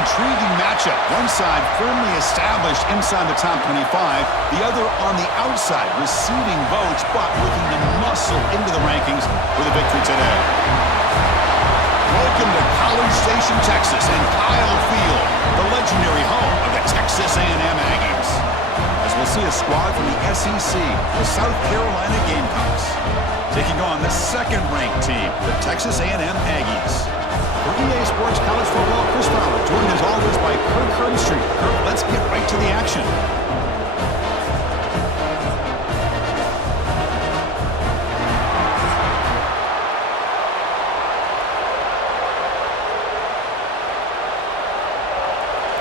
intriguing matchup. One side firmly established inside the top 25, the other on the outside, receiving votes, but looking to muscle into the rankings with a victory today. Welcome to College Station, Texas, and Kyle Field, the legendary home of the Texas A&M Aggies. As we'll see a squad from the SEC, the South Carolina Gamecocks, taking on the second-ranked team, the Texas A&M Aggies. For EA Sports College Football, Chris Fowler, joined as always by Kirk Herbstreit. Kirk, let's get right to the action.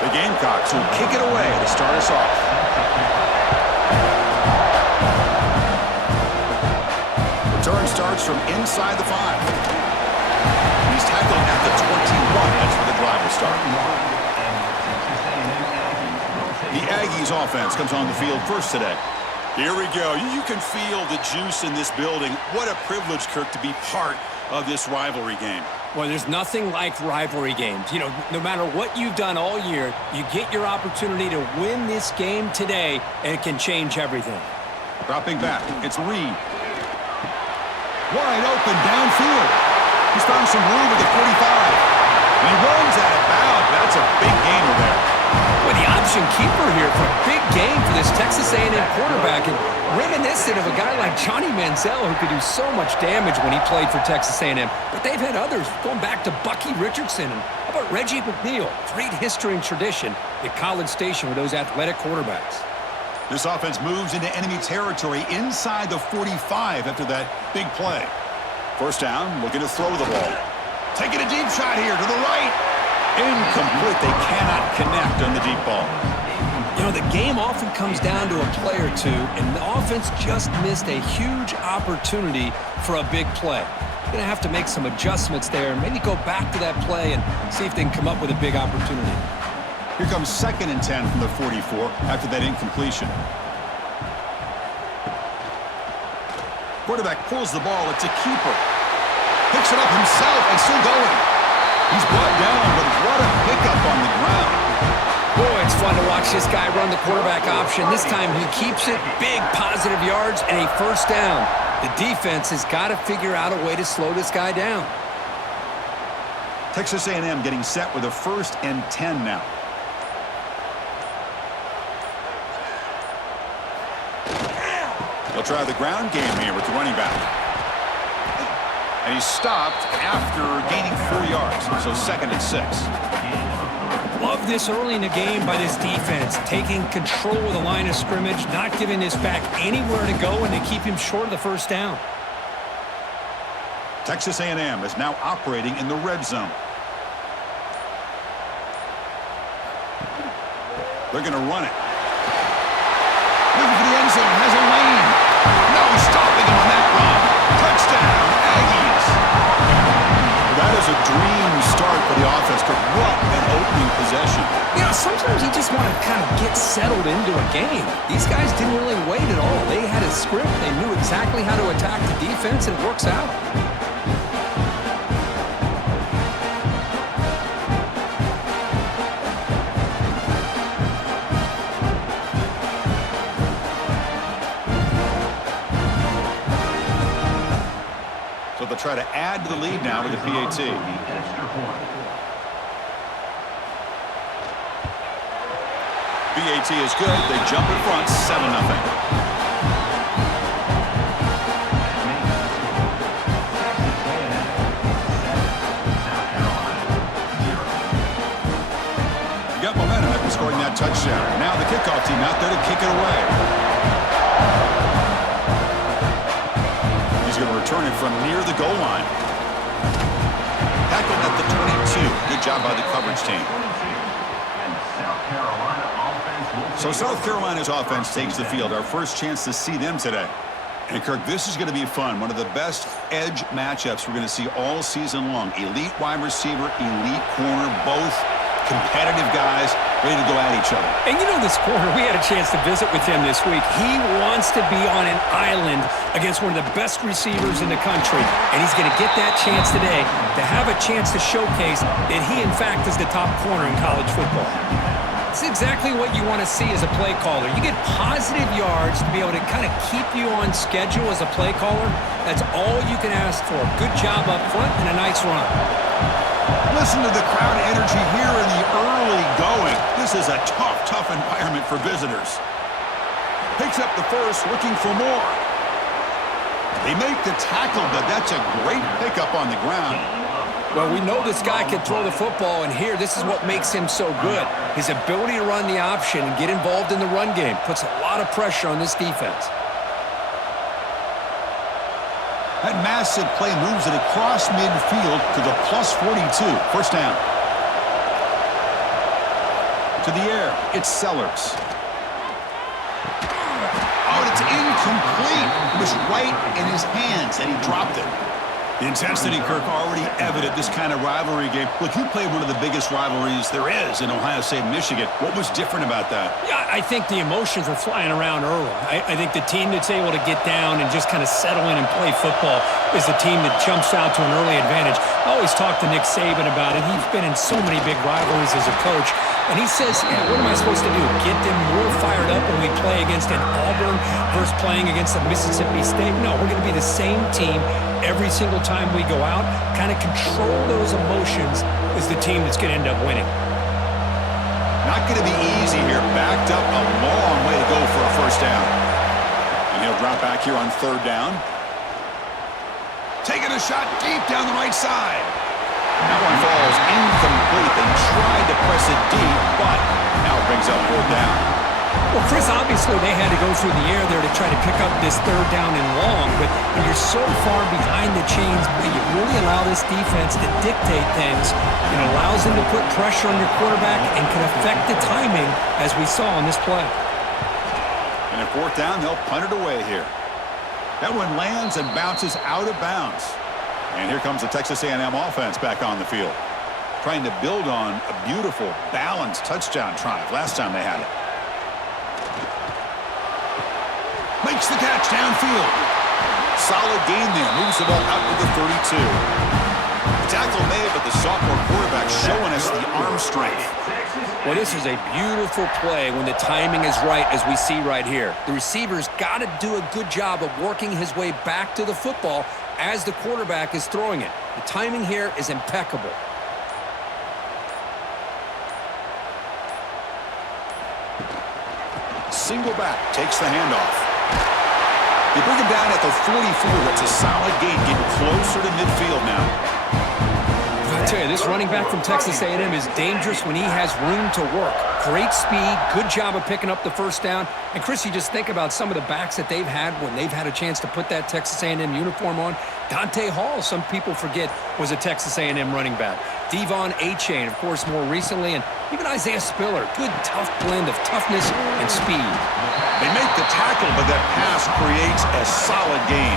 The Gamecocks will kick it away to start us off. Return starts from inside the 5. He's tackled at the 21. That's where the drive will start. The Aggies offense comes on the field first today. Here we go. You can feel the juice in this building. What a privilege, Kirk, to be part of this rivalry game. Well, there's nothing like rivalry games. You know, no matter what you've done all year, you get your opportunity to win this game today, and it can change everything. Dropping back, it's Reed. Wide open downfield. He's found some room at the 45. And he runs out of bounds. That's a big gainer there. Well, the option keeper here for a big game for this Texas A&M quarterback, and reminiscent of a guy like Johnny Manziel who could do so much damage when he played for Texas A&M. But they've had others, going back to Bucky Richardson. And how about Reggie McNeil? Great history and tradition at College Station with those athletic quarterbacks. This offense moves into enemy territory inside the 45 after that big play. First down, looking to throw the ball. Taking a deep shot here to the right. Incomplete. They cannot connect on the deep ball. You know, the game often comes down to a play or two, and the offense just missed a huge opportunity for a big play. Going to have to make some adjustments there, and maybe go back to that play and see if they can come up with a big opportunity. Here comes 2nd and 10 from the 44 after that incompletion. Quarterback pulls the ball. It's a keeper. Picks it up himself and still going. He's brought down, but what a pickup on the ground. Boy, it's fun to watch this guy run the quarterback option. This time he keeps it, big positive yards, and a first down. The defense has got to figure out a way to slow this guy down. Texas A&M getting set with a 1st and 10 now. They'll try the ground game here with the running back. And he's stopped after gaining 4 yards, so 2nd and 6. Love this early in the game by this defense, taking control of the line of scrimmage, not giving this back anywhere to go, and they keep him short of the first down. Texas A&M is now operating in the red zone. They're going to run it. Looking for the end zone, has a lane. No stopping him on that run. Touchdown, Aggies. That is a dream start for the offense, but what an opening possession. You know, sometimes you just want to kind of get settled into a game. These guys didn't really wait at all. They had a script. They knew exactly how to attack the defense, and it works out. So they'll try to add to the lead now with the PAT. PAT is good. They jump in front, 7-0. You got momentum after scoring that touchdown. Now the kickoff team out there to kick it away. Going to return it from near the goal line. Tackled at the 22. Good job by the coverage team. So South Carolina's offense takes the field. Our first chance to see them today. And Kirk, this is going to be fun. One of the best edge matchups we're going to see all season long. Elite wide receiver, elite corner, both competitive guys ready to go at each other. And you know this corner, we had a chance to visit with him this week. He wants to be on an island against one of the best receivers in the country. And he's going to get that chance today to have a chance to showcase that he, in fact, is the top corner in college football. It's exactly what you want to see as a play caller. You get positive yards to be able to kind of keep you on schedule as a play caller. That's all you can ask for. Good job up front and a nice run. Listen to the crowd energy here in the early going. This is a tough environment for visitors. Picks up the first, looking for more. They make the tackle, but that's a great pickup on the ground. Well, we know this guy can throw the football, and here, this is what makes him so good. His ability to run the option and get involved in the run game puts a lot of pressure on this defense. That massive play moves it across midfield to the plus 42. First down. To the air, it's Sellers. Oh, and it's incomplete. It was right in his hands, and he dropped it. The intensity, Kirk, already evident this kind of rivalry game. Look, you played one of the biggest rivalries there is in Ohio State, Michigan. What was different about that? Yeah, I think the emotions were flying around early. I think the team that's able to get down and just kind of settle in and play football is the team that jumps out to an early advantage. I always talk to Nick Saban about it. He's been in so many big rivalries as a coach. And he says, what am I supposed to do? Get them more fired up when we play against an Auburn versus playing against a Mississippi State? No, we're going to be the same team every single time we go out. Kind of control those emotions is the team that's going to end up winning. Not going to be easy here. Backed up a long way to go for a first down. And he'll drop back here on third down. Taking a shot deep down the right side. That one falls incomplete. They tried to press it deep, but now it brings up fourth down. Well, Chris, obviously they had to go through the air there to try to pick up this third down and long, but when you're so far behind the chains, you really allow this defense to dictate things. It allows them to put pressure on your quarterback and can affect the timing, as we saw on this play. And at fourth down, they'll punt it away here. That one lands and bounces out of bounds. And here comes the Texas A&M offense back on the field, trying to build on a beautiful, balanced touchdown drive last time they had it. Makes the catch downfield. Solid gain there. Moves the ball out to the 32. The tackle made, but the sophomore quarterback showing us the arm strength. Well, this is a beautiful play when the timing is right, as we see right here. The receiver's got to do a good job of working his way back to the football as the quarterback is throwing it. The timing here is impeccable. Single back, takes the handoff. They bring him down at the 44. That's a solid gain, getting closer to midfield now. I tell you, this running back from Texas A&M is dangerous when he has room to work. Great speed, good job of picking up the first down. And Chris, you just think about some of the backs that they've had when they've had a chance to put that Texas A&M uniform on. Dante Hall, some people forget, was a Texas A&M running back. Devon Achane, of course, more recently, and even Isaiah Spiller. Good, tough blend of toughness and speed. They make the tackle, but that pass creates a solid gain.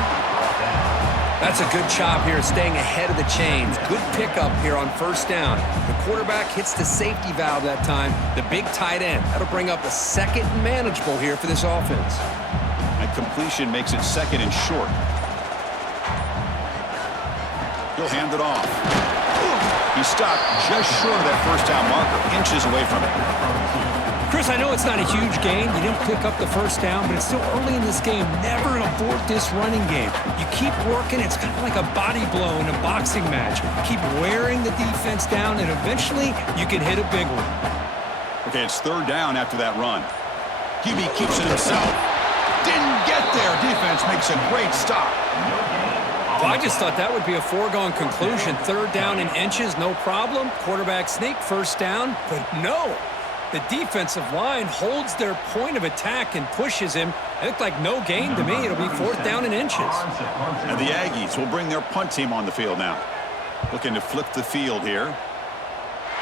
That's a good job here, staying ahead of the chains. Good pickup here on first down. The quarterback hits the safety valve that time, the big tight end. That'll bring up a second and manageable here for this offense. And completion makes it second and short. He'll hand it off. He stopped just short of that first down marker, inches away from it. Chris, I know it's not a huge gain. You didn't pick up the first down, but it's still early in this game. Never abort this running game. You keep working. It's kind of like a body blow in a boxing match. Keep wearing the defense down, and eventually you can hit a big one. Okay, it's third down after that run. QB keeps it himself. Didn't get there. Defense makes a great stop. Well, I just thought that would be a foregone conclusion. Third down in inches, no problem. Quarterback sneak, first down, but no. The defensive line holds their point of attack and pushes him. It looked like no gain to me. It'll be fourth down in inches. And the Aggies will bring their punt team on the field now. Looking to flip the field here.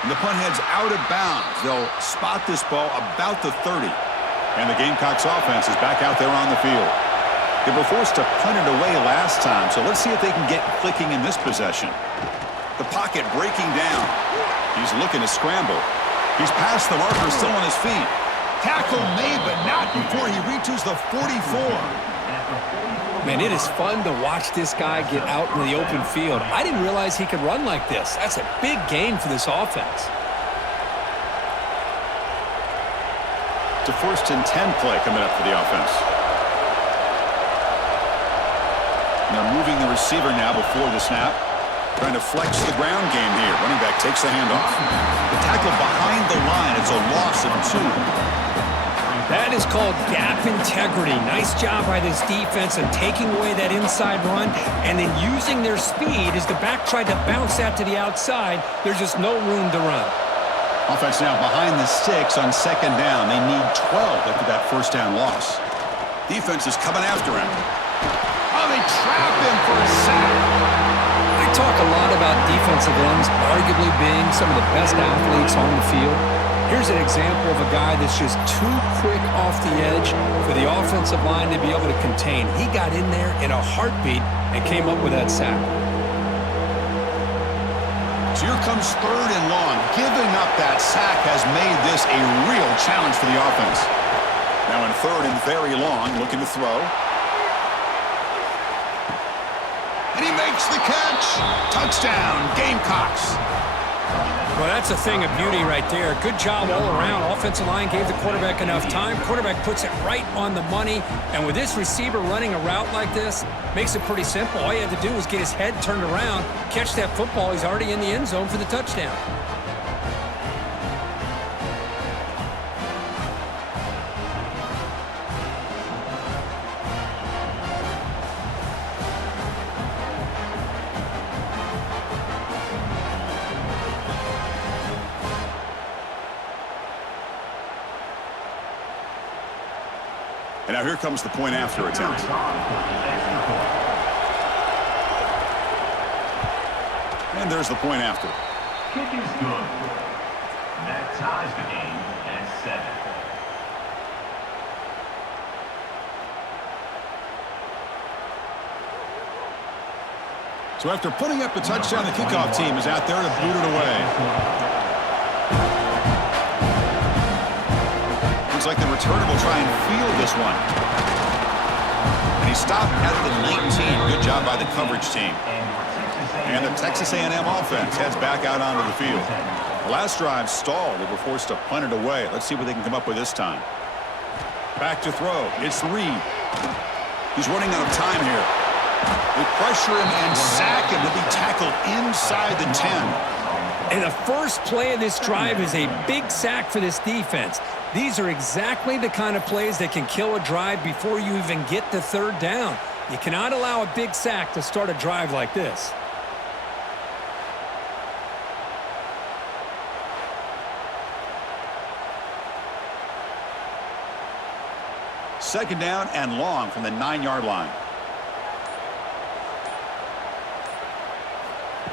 And the punt heads out of bounds. They'll spot this ball about the 30. And the Gamecocks offense is back out there on the field. They were forced to punt it away last time, so let's see if they can get clicking in this possession. The pocket breaking down. He's looking to scramble. He's past the marker, still on his feet. Tackle made, but not before he reaches the 44. Man, it is fun to watch this guy get out in the open field. I didn't realize he could run like this. That's a big gain for this offense. It's a 1st and 10 play coming up for the offense. And they're moving the receiver now before the snap. Trying to flex the ground game here. Running back takes the handoff. The tackle behind the line. It's a loss of 2. That is called gap integrity. Nice job by this defense of taking away that inside run and then using their speed as the back tried to bounce that to the outside. There's just no room to run. Offense now behind the 6 on 2nd down. They need 12 after that 1st down loss. Defense is coming after him. Oh, they trap him for a sack. I talk a lot about defensive ends arguably being some of the best athletes on the field. Here's an example of a guy that's just too quick off the edge for the offensive line to be able to contain. He got in there in a heartbeat and came up with that sack. So here comes 3rd and long. Giving up that sack has made this a real challenge for the offense. Now in 3rd and very long, looking to throw. And he makes the catch. Touchdown, Gamecocks. Well, that's a thing of beauty right there. Good job all around. Offensive line gave the quarterback enough time. Quarterback puts it right on the money. And with this receiver running a route like this, makes it pretty simple. All you had to do was get his head turned around, catch that football. He's already in the end zone for the touchdown. And now here comes the point after attempt. And there's the point after. Kick is good. That ties the game at 7. So after putting up the touchdown, the kickoff team is out there to boot it away. Looks like the returner will try and field this one. And he stopped at the 19. Good job by the coverage team. And the Texas A&M offense heads back out onto the field. The last drive stalled. They were forced to punt it away. Let's see what they can come up with this time. Back to throw. It's Reed. He's running out of time here. They pressure him and sack him to be tackled inside the 10. And the first play of this drive is a big sack for this defense. These are exactly the kind of plays that can kill a drive before you even get to 3rd down. You cannot allow a big sack to start a drive like this. Second down and long from the 9-yard line.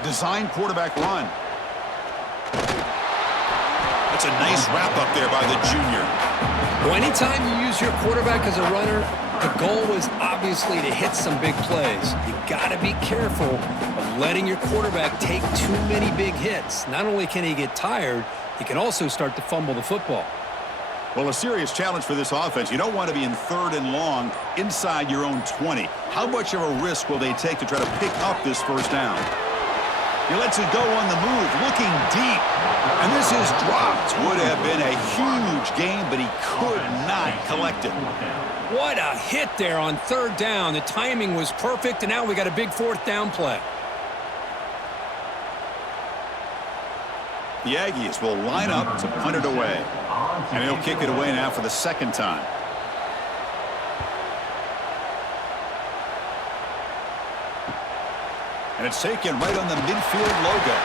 Design quarterback run. That's a nice wrap up there by the junior. Well, anytime you use your quarterback as a runner, the goal is obviously to hit some big plays. You got to be careful of letting your quarterback take too many big hits. Not only can he get tired, he can also start to fumble the football. Well, a serious challenge for this offense. You don't want to be in 3rd and long inside your own 20. How much of a risk will they take to try to pick up this 1st down? He lets it go on the move, looking deep. And this is dropped. Would have been a huge gain, but he could not collect it. What a hit there on 3rd down. The timing was perfect, and now we got a big 4th down play. The Aggies will line up to punt it away. And he'll kick it away now for the 2nd time. And it's taken right on the midfield logo.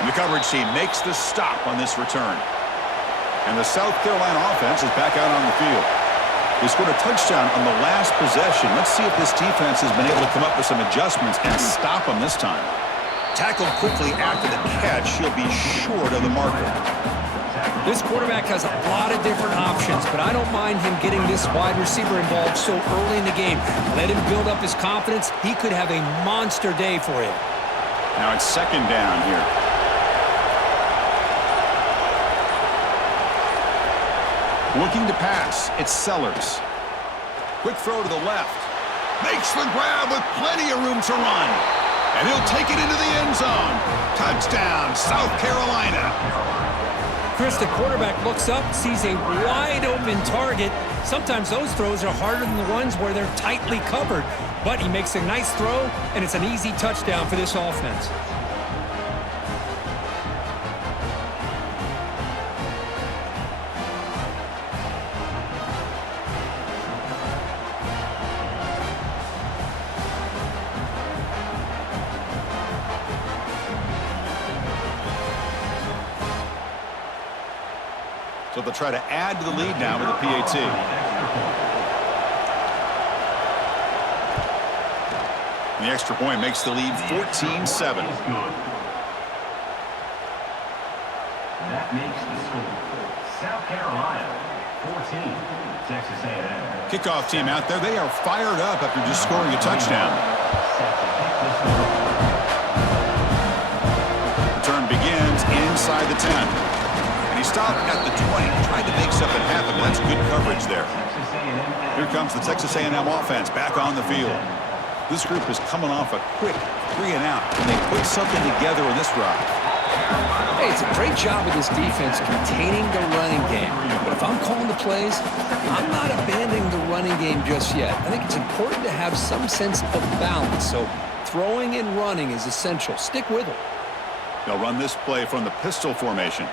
And the coverage team makes the stop on this return. And the South Carolina offense is back out on the field. They scored a touchdown on the last possession. Let's see if this defense has been able to come up with some adjustments and stop them this time. Tackled quickly after the catch. He'll be short of the marker. This quarterback has a lot of different options, but I don't mind him getting this wide receiver involved so early in the game. Let him build up his confidence. He could have a monster day for him. Now it's 2nd down here. Looking to pass, it's Sellers. Quick throw to the left. Makes the grab with plenty of room to run. And he'll take it into the end zone. Touchdown, South Carolina. Chris, the quarterback looks up, sees a wide-open target. Sometimes those throws are harder than the ones where they're tightly covered. But he makes a nice throw, and it's an easy touchdown for this offense. So they'll try to add to the lead now with a PAT. The extra point makes the lead 14-7. That makes the score South Carolina 14, Texas A&M. Kickoff team out there. They are fired up after just scoring a touchdown. Return begins inside the 10. Stopped at the 20, tried to make something happen, but that's good coverage there. Here comes the Texas A&M offense back on the field. This group is coming off a quick 3-and-out, and they put something together in this drive. Hey, it's a great job of this defense containing the running game. But if I'm calling the plays, I'm not abandoning the running game just yet. I think it's important to have some sense of balance. So throwing and running is essential. Stick with it. They'll run this play from the pistol formation.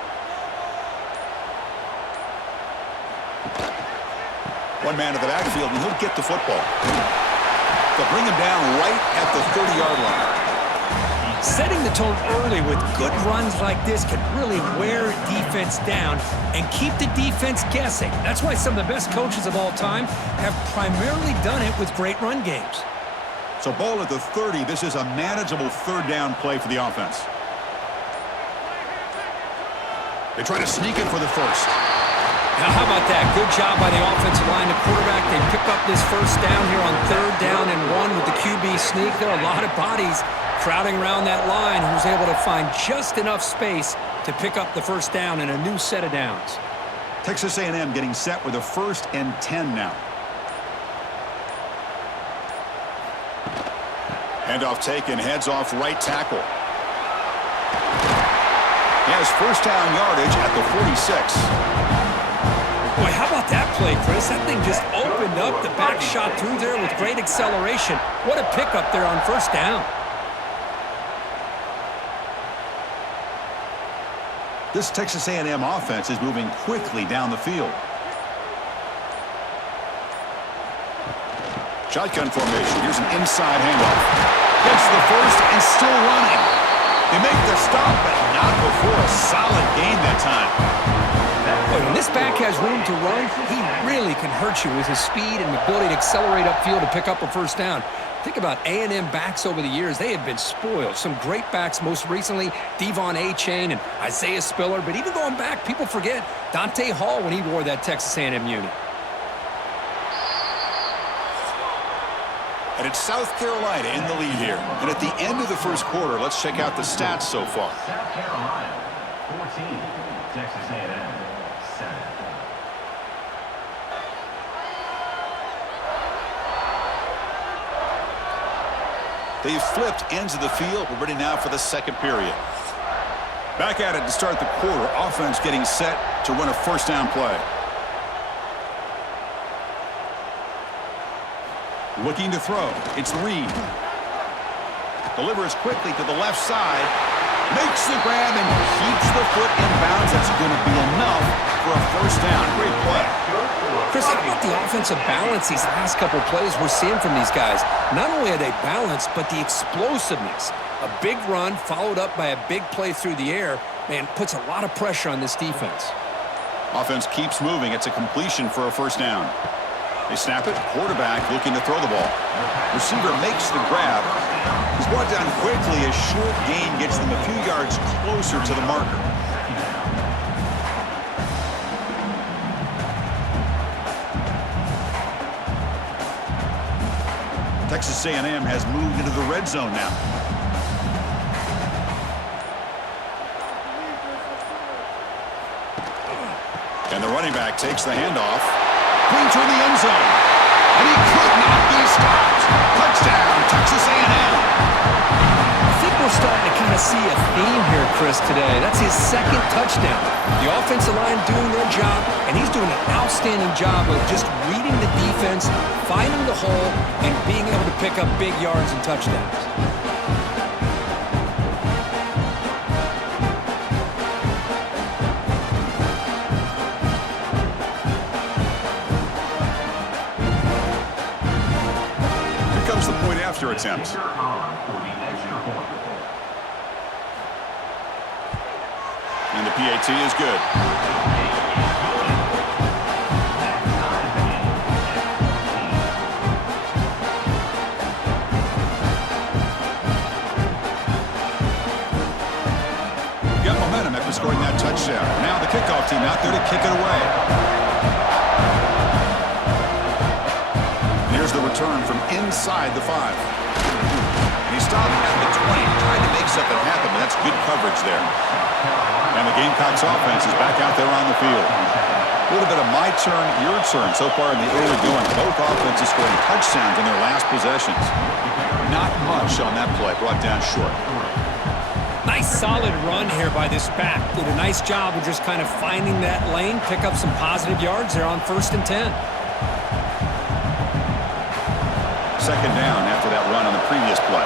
One man to the backfield, and he'll get the football. They'll bring him down right at the 30-yard line. Setting the tone early with good runs like this can really wear defense down and keep the defense guessing. That's why some of the best coaches of all time have primarily done it with great run games. So ball at the 30. This is a manageable third down play for the offense. They try to sneak it for the first. Now, how about that? Good job by the offensive line. The quarterback, they pick up this first down here on 3rd down and 1 with the QB sneak. There are a lot of bodies crowding around that line, who was able to find just enough space to pick up the first down in a new set of downs. Texas A&M getting set with a 1st and 10 now. Handoff taken, heads off right tackle. He has first down yardage at the 46. Boy, how about that play, Chris? That thing just opened up. The back shot through there with great acceleration. What a pickup there on first down. This Texas A&M offense is moving quickly down the field. Shotgun formation. Here's an inside handoff. Gets the first and still running. They make the stop, but not before a solid gain that time. When this back has room to run, he really can hurt you with his speed and ability to accelerate upfield to pick up a first down. Think about A&M backs over the years. They have been spoiled. Some great backs, most recently Devon Achane and Isaiah Spiller. But even going back, people forget Dante Hall when he wore that Texas A&M unit. And it's South Carolina in the lead here. And at the end of the first quarter, let's check out the stats so far. South Carolina 14, Texas A&M 7. They've flipped ends of the field. We're ready now for the second period. Back at it to start the quarter. Offense getting set to run a first down play. Looking to throw. It's Reed. Delivers quickly to the left side. Makes the grab and keeps the foot in bounds. That's going to be enough for a first down. Great play. Chris, how about the offensive balance these last couple plays we're seeing from these guys? Not only are they balanced, but the explosiveness. A big run followed up by a big play through the air, man, puts a lot of pressure on this defense. Offense keeps moving. It's a completion for a first down. They snap it. Quarterback looking to throw the ball. Receiver makes the grab. He's brought down quickly. A short gain gets them a few yards closer to the marker. Texas A&M has moved into the red zone now. And the running back takes the handoff. Brings her in the end zone. And he could not be stopped. Touchdown, Texas A&M. I think we're starting to kind of see a theme here, Chris, today. That's his second touchdown. The offensive line doing their job, and he's doing an outstanding job of just reading the defense, finding the hole, and being able to pick up big yards and touchdowns. The point after attempt. And the PAT is good. Got momentum after scoring that touchdown. Now the kickoff team out there to kick it away. Here's the return from inside the 5. And he stopped at the 20, trying to make something happen, but that's good coverage there. And the Gamecocks offense is back out there on the field. A little bit of my turn, your turn so far in the early going. Both offenses scoring touchdowns in their last possessions. Not much on that play, brought down short. Nice solid run here by this back. Did a nice job of just kind of finding that lane, pick up some positive yards there on 1st and 10. Second down after that run on the previous play.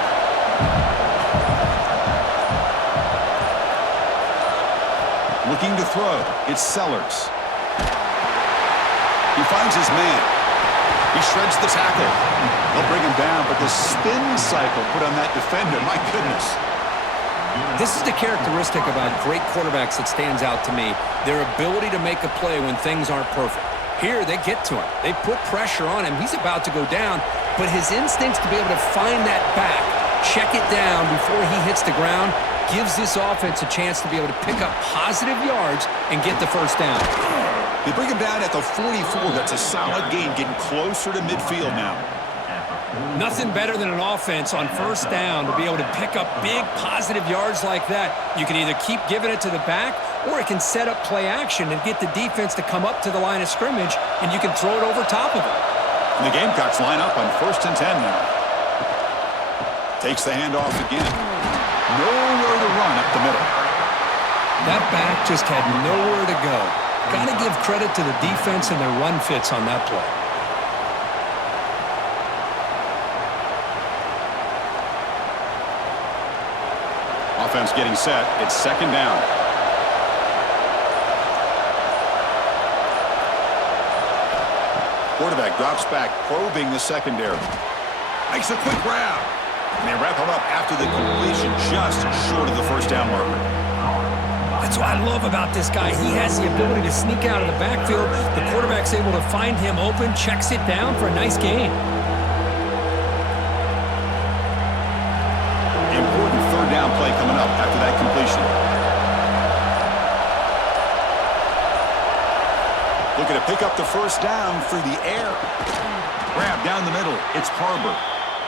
Looking to throw. It's Sellers. He finds his man. He shreds the tackle. They'll bring him down, but the spin cycle put on that defender, my goodness. This is the characteristic about great quarterbacks that stands out to me. Their ability to make a play when things aren't perfect. Here, they get to him. They put pressure on him. He's about to go down, but his instincts to be able to find that back, check it down before he hits the ground, gives this offense a chance to be able to pick up positive yards and get the first down. They bring him down at the 44. That's a solid gain, getting closer to midfield now. Nothing better than an offense on 1st down to be able to pick up big positive yards like that. You can either keep giving it to the back, or it can set up play action and get the defense to come up to the line of scrimmage, and you can throw it over top of it. And the Gamecocks line up on 1st and 10 now. Takes the handoff again. Nowhere to run up the middle. That back just had nowhere to go. Got to give credit to the defense and their run fits on that play. Offense getting set. It's 2nd down. Quarterback drops back, probing the secondary. Makes a quick grab. And they wrap him up after the completion, just short of the 1st down marker. That's what I love about this guy. He has the ability to sneak out of the backfield. The quarterback's able to find him open, checks it down for a nice gain. Important 3rd down play coming up after that completion. Looking to pick up the 1st down through the air. Grab down the middle. It's Harbor.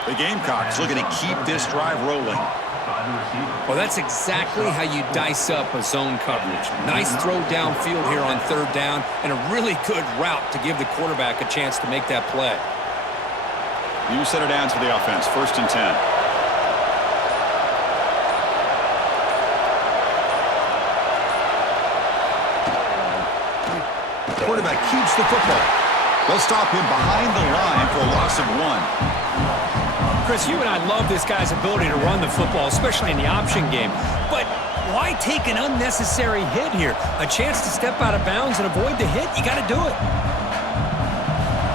The Gamecocks looking to keep this drive rolling. Well, that's exactly how you dice up a zone coverage. Nice throw downfield here on 3rd down, and a really good route to give the quarterback a chance to make that play. New set of downs for the offense. 1st and 10. Quarterback keeps the football. They'll stop him behind the line for a loss of 1. Chris, you and I love this guy's ability to run the football, especially in the option game. But why take an unnecessary hit here? A chance to step out of bounds and avoid the hit, you got to do it.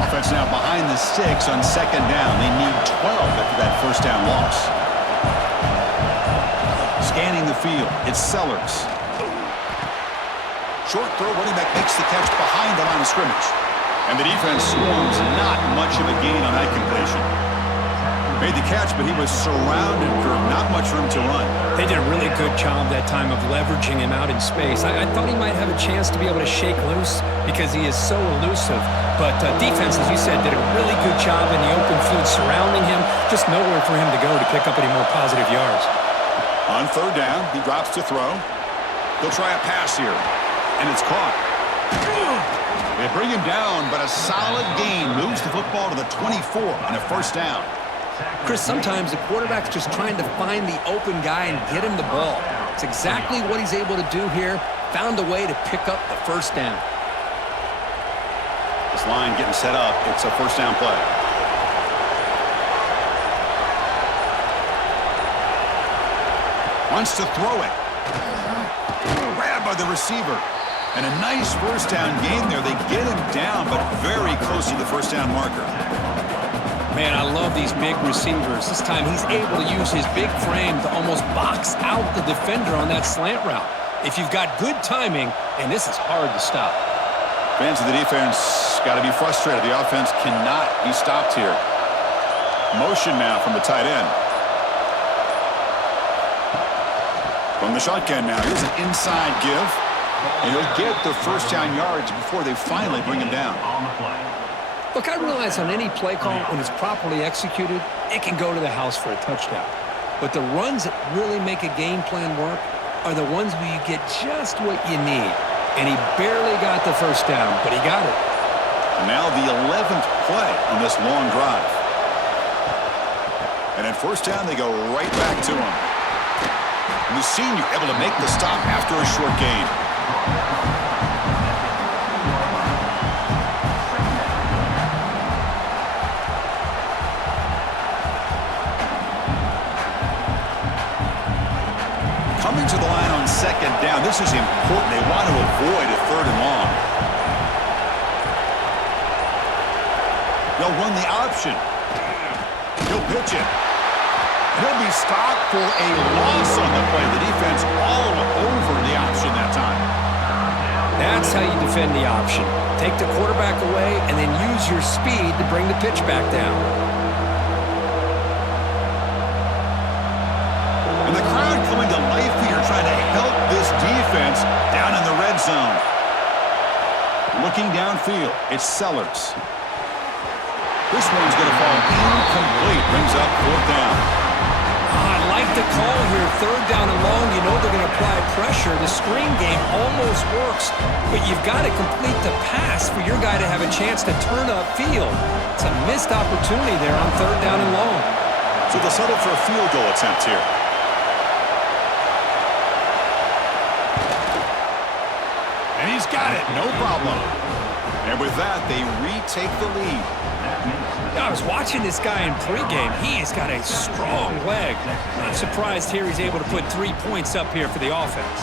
Offense now behind the sticks on 2nd down. They need 12 after that 1st down loss. Scanning the field, it's Sellers. Short throw, running back makes the catch behind the line of scrimmage. And the defense swarms, not much of a gain on that completion. Made the catch, but he was surrounded for not much room to run. They did a really good job that time of leveraging him out in space. I thought he might have a chance to be able to shake loose because he is so elusive. But defense, as you said, did a really good job in the open field surrounding him. Just nowhere for him to go to pick up any more positive yards. On 3rd down, he drops to throw. He'll try a pass here, and it's caught. They bring him down, but a solid gain moves the football to the 24 and a first down. Chris, sometimes the quarterback's just trying to find the open guy and get him the ball. It's exactly what he's able to do here. Found a way to pick up the first down. This line getting set up. It's a first down play. Wants to throw it. Grabbed by the receiver. And a nice first down gain there. They get him down, but very close to the first down marker. Man, I love these big receivers. This time he's able to use his big frame to almost box out the defender on that slant route. If you've got good timing, and this is hard to stop. Fans of the defense got to be frustrated. The offense cannot be stopped here. Motion now from the tight end. From the shotgun now. Here's an inside give. And he'll get the first down yards before they finally bring him down. Look, I realize on any play call, when it's properly executed, it can go to the house for a touchdown. But the runs that really make a game plan work are the ones where you get just what you need. And he barely got the first down, but he got it. And now the 11th play on this long drive. And at first down, they go right back to him. And the senior able to make the stop after a short gain. Coming to the line on second down. This is important. They want to avoid a third and long. They'll run the option. He'll pitch it. He'll be stopped for a loss on the play. The defense all over the option that time. That's how you defend the option. Take the quarterback away and then use your speed to bring the pitch back down. And the crowd coming to life here, trying to help this defense down in the red zone. Looking downfield, it's Sellers. This one's going to fall incomplete. Brings up fourth down. I like the call here. Third down and long. You know they're going to apply pressure. The screen game almost works, but you've got to complete the pass for your guy to have a chance to turn upfield. It's a missed opportunity there on third down and long. So they'll settle for a field goal attempt here. And he's got it. No problem. And with that, they retake the lead. I was watching this guy in pregame. He has got a strong leg. Not surprised here he's able to put 3 points up here for the offense.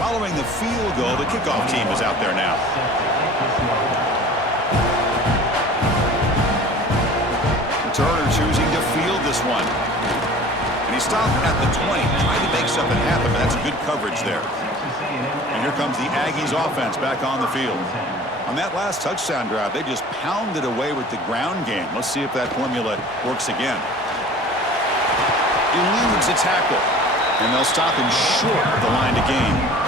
Following the field goal, the kickoff team is out there now. Turner choosing to field this one. And he stopped at the 20, trying to make something happen, but that's good coverage there. And here comes the Aggies offense back on the field. On that last touchdown drive, they just pounded away with the ground game. Let's see if that formula works again. Eludes a tackle, and they'll stop him short of the line to gain.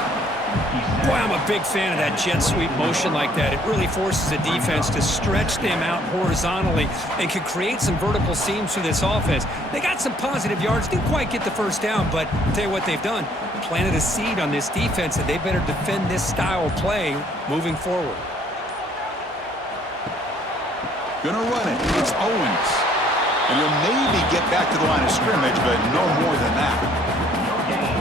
Boy, I'm a big fan of that jet sweep motion like that. It really forces a defense to stretch them out horizontally and can create some vertical seams for this offense. They got some positive yards, didn't quite get the first down, but I'll tell you what they've done. Planted a seed on this defense, and they better defend this style of play moving forward. Gonna run it. It's Owens. And he'll maybe get back to the line of scrimmage, but no more than that.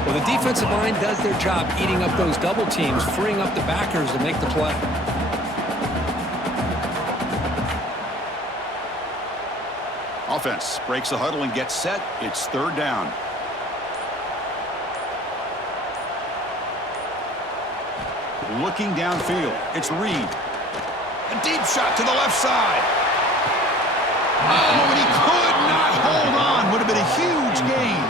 Well, the defensive line does their job eating up those double teams, freeing up the backers to make the play. Offense breaks the huddle and gets set. It's third down. Looking downfield, it's Reed. A deep shot to the left side. Oh, and he could not hold on. Would have been a huge gain.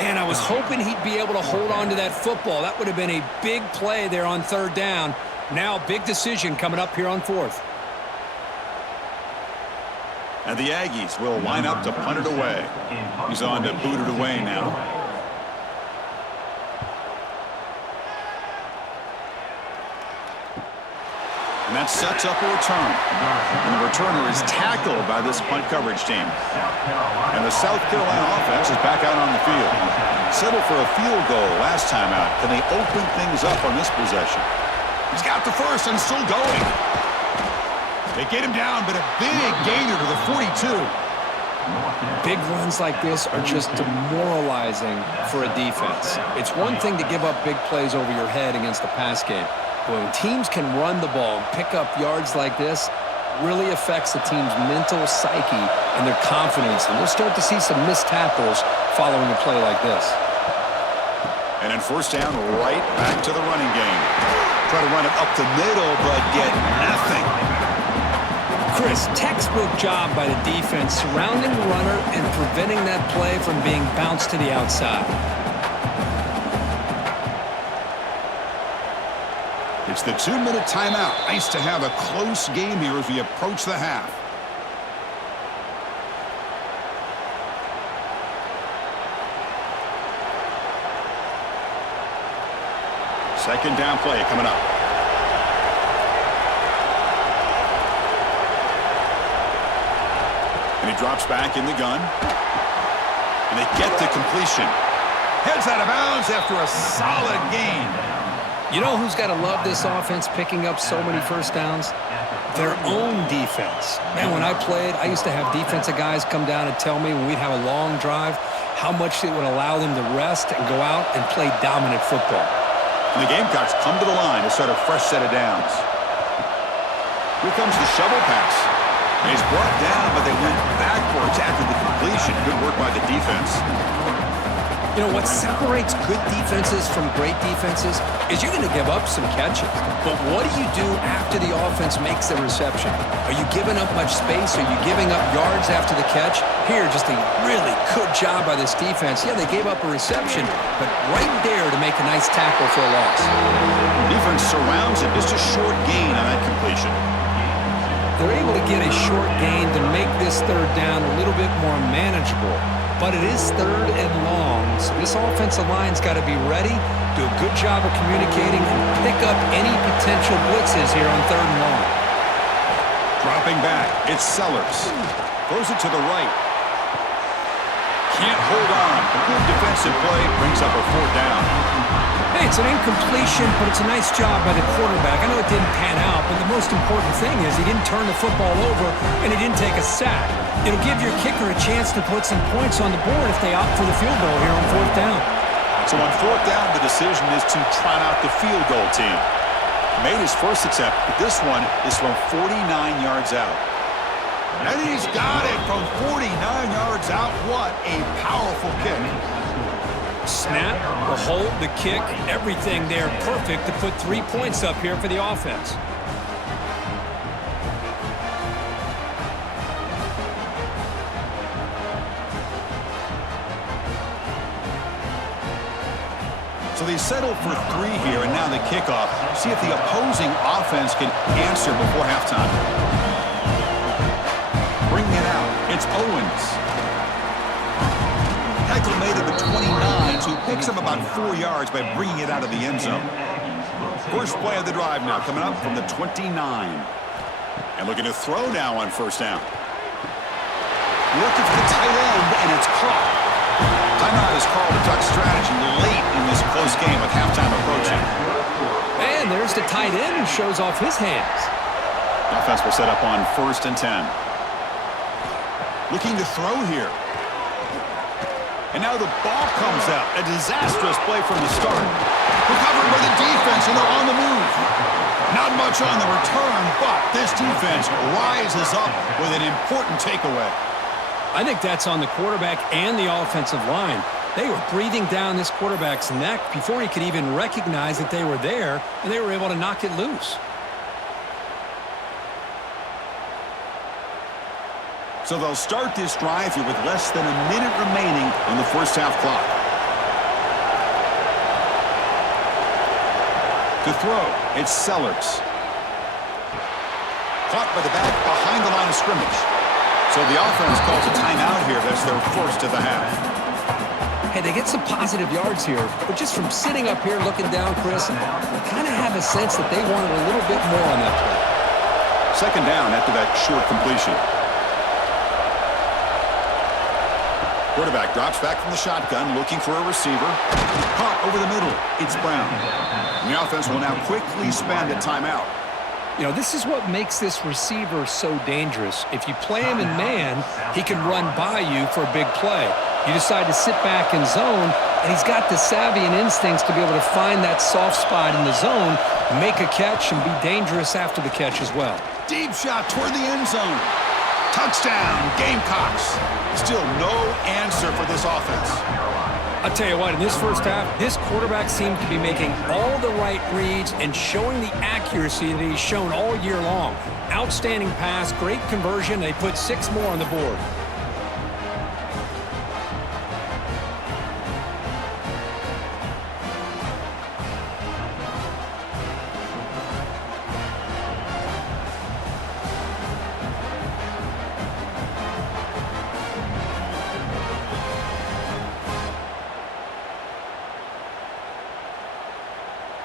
And I was hoping he'd be able to hold on to that football. That would have been a big play there on third down. Now, big decision coming up here on fourth. And the Aggies will line up to punt it away. He's on to boot it away now. And that sets up a return. And the returner is tackled by this punt coverage team. And the South Carolina offense is back out on the field. Settled for a field goal last time out. Can they open things up on this possession? He's got the first and still going. They get him down, but a big gainer to the 42. Big runs like this are just demoralizing for a defense. It's one thing to give up big plays over your head against the pass game. But when teams can run the ball and pick up yards like this, really affects the team's mental psyche and their confidence. And we'll start to see some missed tackles following a play like this. And then first down, right back to the running game. Try to run it up the middle, but get nothing. Chris, textbook job by the defense surrounding the runner and preventing that play from being bounced to the outside. It's the 2-minute timeout. Nice to have a close game here as we approach the half. Second down play coming up. And he drops back in the gun. And they get the completion. Heads out of bounds after a solid gain. You know who's got to love this offense picking up so many first downs? Their own defense. Man, when I played, I used to have defensive guys come down and tell me when we'd have a long drive how much it would allow them to rest and go out and play dominant football. And the Gamecocks come to the line to start a fresh set of downs. Here comes the shovel pass. And he's brought down, but they went backwards after the completion. Good work by the defense. You know, what separates good defenses from great defenses is you're going to give up some catches. But what do you do after the offense makes the reception? Are you giving up much space? Are you giving up yards after the catch? Here, just a really good job by this defense. Yeah, they gave up a reception, but right there to make a nice tackle for a loss. Defense surrounds it. Just a short gain on that completion. They're able to get a short gain to make this third down a little bit more manageable. But it is third and long, so this offensive line's got to be ready, do a good job of communicating, and pick up any potential blitzes here on third and long. Dropping back, it's Sellers. Throws it to the right. Can't hold on. A good defensive play brings up a fourth down. Hey, it's an incompletion, but it's a nice job by the quarterback. I know it didn't pan out, but the most important thing is he didn't turn the football over, and he didn't take a sack. It'll give your kicker a chance to put some points on the board if they opt for the field goal here on fourth down. So on fourth down, the decision is to trot out the field goal team. Made his first attempt, but this one is from 49 yards out. And he's got it from 49 yards out. What a powerful kick. Snap, the hold, the kick, everything there perfect to put 3 points up here for the offense. So they settle for 3 here, and now the kickoff. See if the opposing offense can answer before halftime. Bringing it out, it's Owens. Tackle made at the 29, so he picks up about 4 yards by bringing it out of the end zone. First play of the drive now, coming up from the 29. And looking to throw now on first down. Looking for the tight end, and it's caught. Timeout is called a duck strategy late in this close game with halftime approaching. And there's the tight end who shows off his hands. Offense will set up on 1st and 10. Looking to throw here. And now the ball comes out. A disastrous play from the start. Recovered by the defense, and they're on the move. Not much on the return, but this defense rises up with an important takeaway. I think that's on the quarterback and the offensive line. They were breathing down this quarterback's neck before he could even recognize that they were there, and they were able to knock it loose. So they'll start this drive here with less than a minute remaining on the first half clock. To throw, it's Sellers. Caught by the back behind the line of scrimmage. So the offense calls a timeout here. That's their first of the half. Hey, they get some positive yards here, but just from sitting up here looking down, Chris, you kind of have a sense that they wanted a little bit more on that play. Second down after that short completion. Quarterback drops back from the shotgun, looking for a receiver. Caught over the middle. It's Brown. And the offense will now quickly spend a timeout. You know, this is what makes this receiver so dangerous. If you play him in man, he can run by you for a big play. You decide to sit back in zone, and he's got the savvy and instincts to be able to find that soft spot in the zone, make a catch, and be dangerous after the catch as well. Deep shot toward the end zone. Touchdown, Gamecocks. Still no answer for this offense. I'll tell you what, in this first half, this quarterback seemed to be making all the right reads and showing the accuracy that he's shown all year long. Outstanding pass, great conversion. They put 6 more on the board.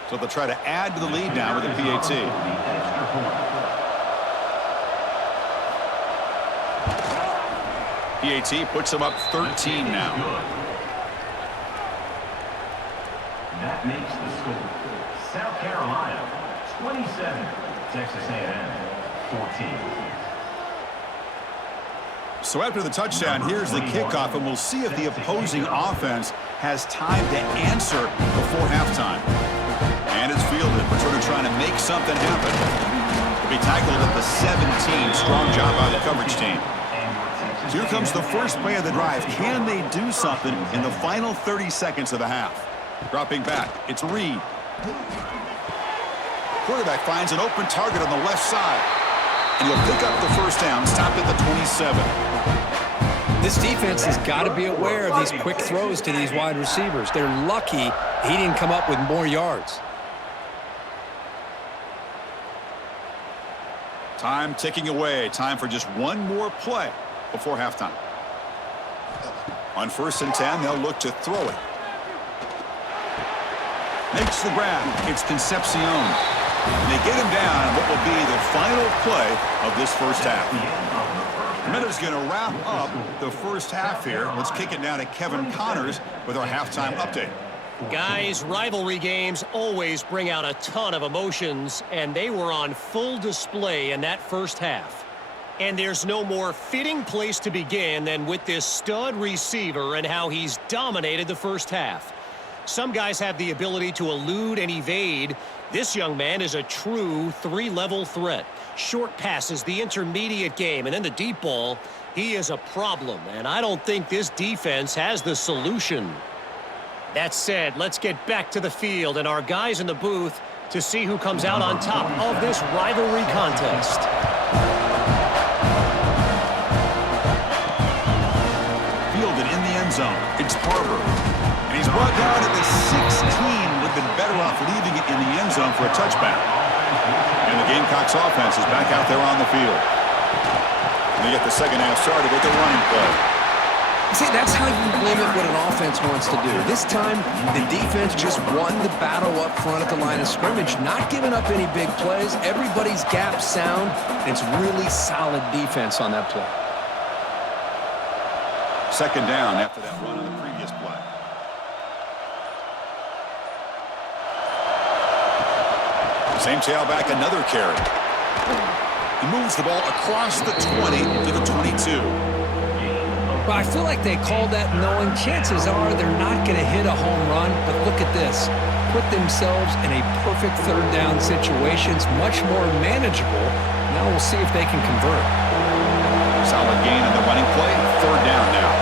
So they'll try to add to the lead now with a PAT. PAT puts them up 13 now. That makes the score. South Carolina 27, Texas A&M 14. So after the touchdown, here's the kickoff, and we'll see if the opposing offense has time to answer before halftime. And it's fielded. Returner trying to make something happen. Will be tackled at the 17. Strong job by the coverage team. So here comes the first play of the drive. Can they do something in the final 30 seconds of the half? Dropping back, it's Reed. Quarterback finds an open target on the left side. And he'll pick up the first down, stopped at the 27. This defense has got to be aware of these quick throws to these wide receivers. They're lucky he didn't come up with more yards. Time ticking away. Time for just one more play before halftime. On 1st and 10, they'll look to throw it. Makes the grab. It's Concepcion. And they get him down on what will be the final play of this first half. Minuta's going to wrap up the first half here. Let's kick it down to Kevin Connors with our halftime update. Guys, rivalry games always bring out a ton of emotions, and they were on full display in that first half. And there's no more fitting place to begin than with this stud receiver and how he's dominated the first half. Some guys have the ability to elude and evade. This young man is a true 3-level threat. Short passes, the intermediate game, and then the deep ball. He is a problem, and I don't think this defense has the solution. That said, let's get back to the field and our guys in the booth to see who comes out on top of this rivalry contest. Fielded in the end zone. It's Barber. And he's brought down at the 16. Would have been better off leaving it in the end zone for a touchback. And the Gamecocks offense is back out there on the field. And they get the second half started with a running play. See, that's how you limit what an offense wants to do. This time, the defense just won the battle up front at the line of scrimmage, not giving up any big plays. Everybody's gap sound. It's really solid defense on that play. Second down after that run on the previous play. Same tailback, another carry. He moves the ball across the 20 to the 22. Well, I feel like they called that knowing chances are they're not going to hit a home run, but look at this. Put themselves in a perfect third down situation. It's much more manageable. Now we'll see if they can convert. Solid gain on the running play. Third down now.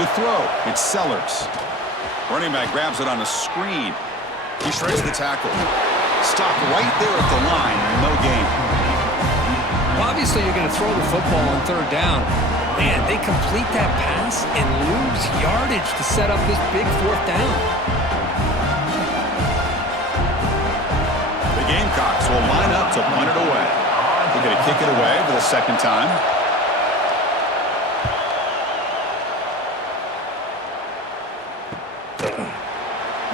To throw, it's Sellers. Running back grabs it on a screen. He shreds the tackle. Stopped right there at the line. No gain. Well, obviously, you're going to throw the football on third down. Man, they complete that pass and lose yardage to set up this big fourth down. The Gamecocks will line up to punt it away. They're going to kick it away for the second time.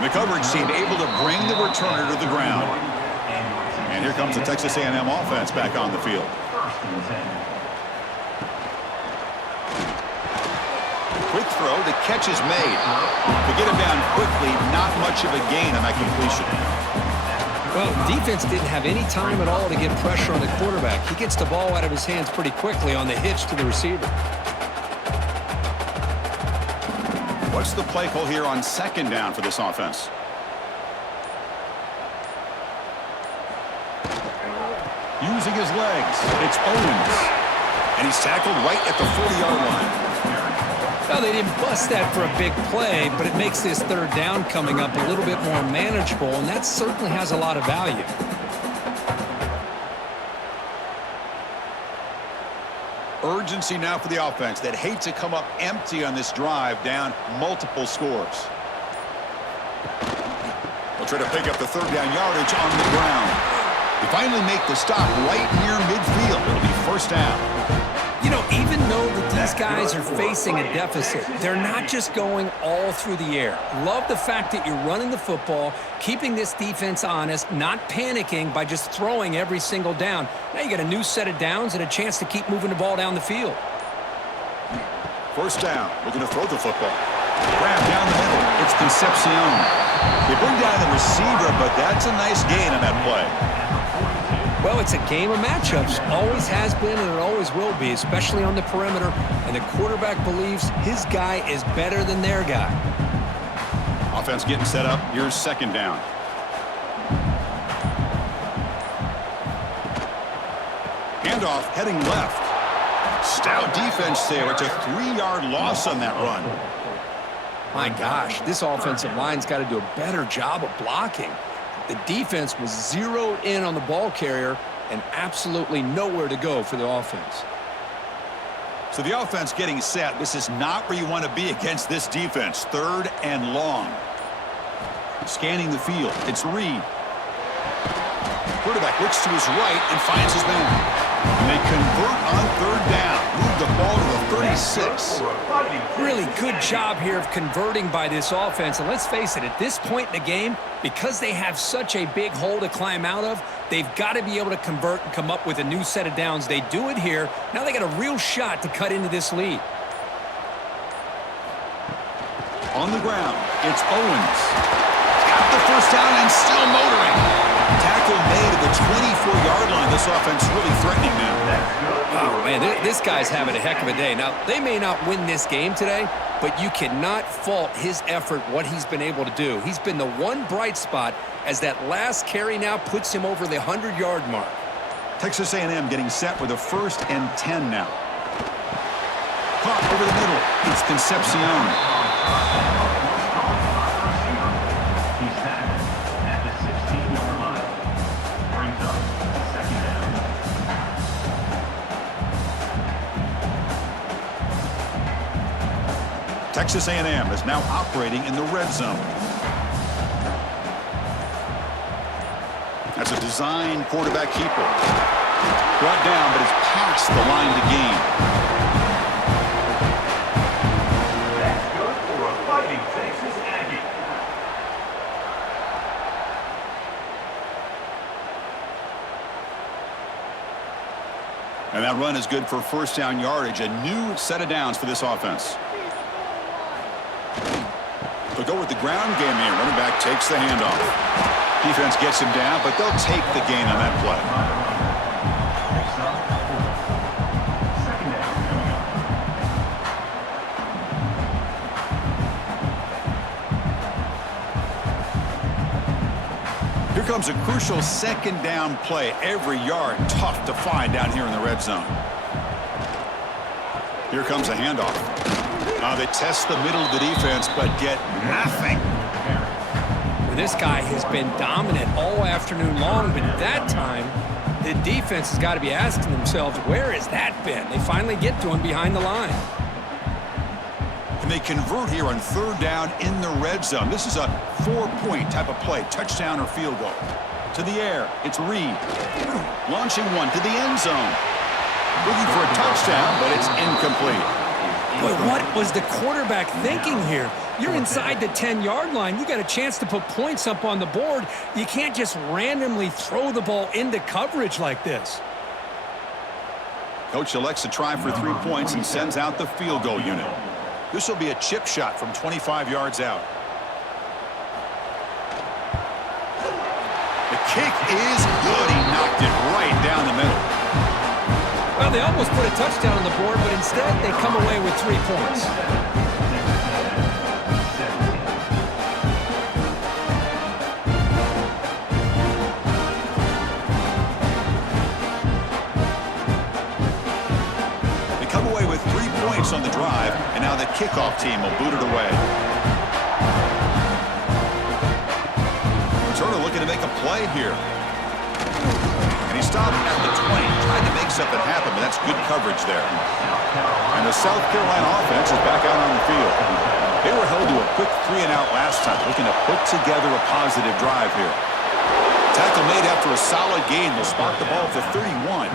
The coverage team able to bring the returner to the ground. And here comes the Texas A&M offense back on the field. Quick throw, the catch is made. To get him down quickly, not much of a gain on that completion. Well, defense didn't have any time at all to get pressure on the quarterback. He gets the ball out of his hands pretty quickly on the hitch to the receiver. What's the play call here on second down for this offense? Using his legs, it's Owens. And he's tackled right at the 40-yard line. Well, they didn't bust that for a big play, but it makes this third down coming up a little bit more manageable, and that certainly has a lot of value. Urgency now for the offense that hate to come up empty on this drive, down multiple scores. They'll try to pick up the third down yardage on the ground. They finally make the stop right near midfield. It'll be first down. You know, even though that these guys are facing a deficit, they're not just going all through the air. Love the fact that you're running the football, keeping this defense honest, not panicking by just throwing every single down. Now you got a new set of downs and a chance to keep moving the ball down the field. First down, looking to throw the football. Grab down the middle, it's Concepcion. They bring down the receiver, but that's a nice gain on that play. Well, it's a game of matchups. Always has been and it always will be, especially on the perimeter. And the quarterback believes his guy is better than their guy. Offense getting set up. Here's second down. Handoff heading left. Stout defense there. It's a 3-yard loss on that run. My gosh, this offensive line's got to do a better job of blocking. The defense was zeroed in on the ball carrier and absolutely nowhere to go for the offense. So the offense getting set. This is not where you want to be against this defense. Third and long. Scanning the field. It's Reed. Quarterback looks to his right and finds his man. And they convert on third down. Move the ball to the 36. Really good job here of converting by this offense. And let's face it, at this point in the game, because they have such a big hole to climb out of, they've got to be able to convert and come up with a new set of downs. They do it here. Now they got a real shot to cut into this lead. On the ground, it's Owens. Got the first down and still motoring. Tackle made at the 24-yard line. This offense really threatening now. Oh, man, this guy's having a heck of a day. Now, they may not win this game today, but you cannot fault his effort, what he's been able to do. He's been the one bright spot as that last carry now puts him over the 100-yard mark. Texas A&M getting set with a 1st and 10 now. Caught over the middle. It's Concepcion. Texas A&M is now operating in the red zone. That's a design quarterback keeper. Brought down, but it's past the line to gain. That's good for a fighting Texas Aggie. And that run is good for first down yardage. A new set of downs for this offense. They'll go with the ground game here. Running back takes the handoff. Defense gets him down, but they'll take the gain on that play. Here comes a crucial second down play. Every yard tough to find down here in the red zone. Here comes a handoff. They test the middle of the defense, but get nothing. Well, this guy has been dominant all afternoon long, but that time, the defense has got to be asking themselves, where has that been? They finally get to him behind the line. And they convert here on third down in the red zone. This is a 4-point type of play, touchdown or field goal. To the air, it's Reed. Launching one to the end zone. Looking for a touchdown, but it's incomplete. Boy, what was the quarterback thinking here? You're inside the 10-yard line. You got a chance to put points up on the board. You can't just randomly throw the ball into coverage like this. Coach elects to try for 3 points and sends out the field goal unit. This will be a chip shot from 25 yards out. The kick is good. He knocked it right down the middle. Well, they almost put a touchdown on the board, but instead they come away with 3 points. They come away with 3 points on the drive, and now the kickoff team will boot it away. Returner looking to make a play here. And he stopped at the 20. Tried to make something happen, but that's good coverage there. And the South Carolina offense is back out on the field. They were held to a quick 3-and-out last time, looking to put together a positive drive here. Tackle made after a solid gain. They'll spot the ball at the 31.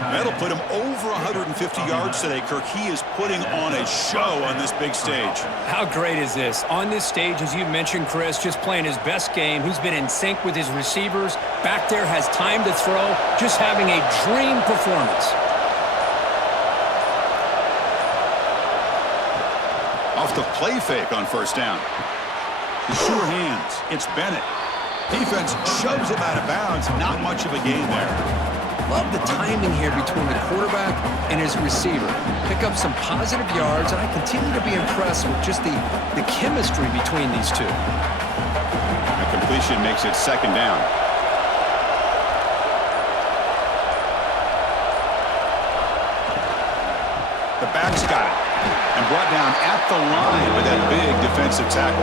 That'll put him over 150 yards today, Kirk. He is putting on a show on this big stage. How great is this? On this stage, as you mentioned, Chris, just playing his best game. He's been in sync with his receivers. Back there, has time to throw. Just having a dream performance. Off the play fake on first down. The sure hands. It's Bennett. Defense shoves him out of bounds. Not much of a gain there. Love the timing here between the quarterback and his receiver. Pick up some positive yards, and I continue to be impressed with just the chemistry between these two. A completion makes it second down. The back's got it and brought down at the line with that big defensive tackle.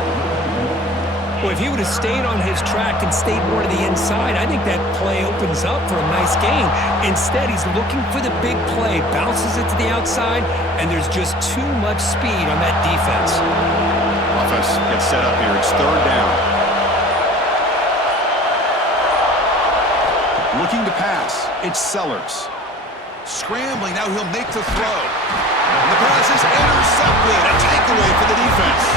Well, if he would have stayed on his track and stayed more to the inside, I think that play opens up for a nice gain. Instead, he's looking for the big play, bounces it to the outside, and there's just too much speed on that defense. Offense gets set up here. It's third down. Looking to pass. It's Sellers. Scrambling. Now he'll make the throw. And the pass is intercepted. A takeaway for the defense.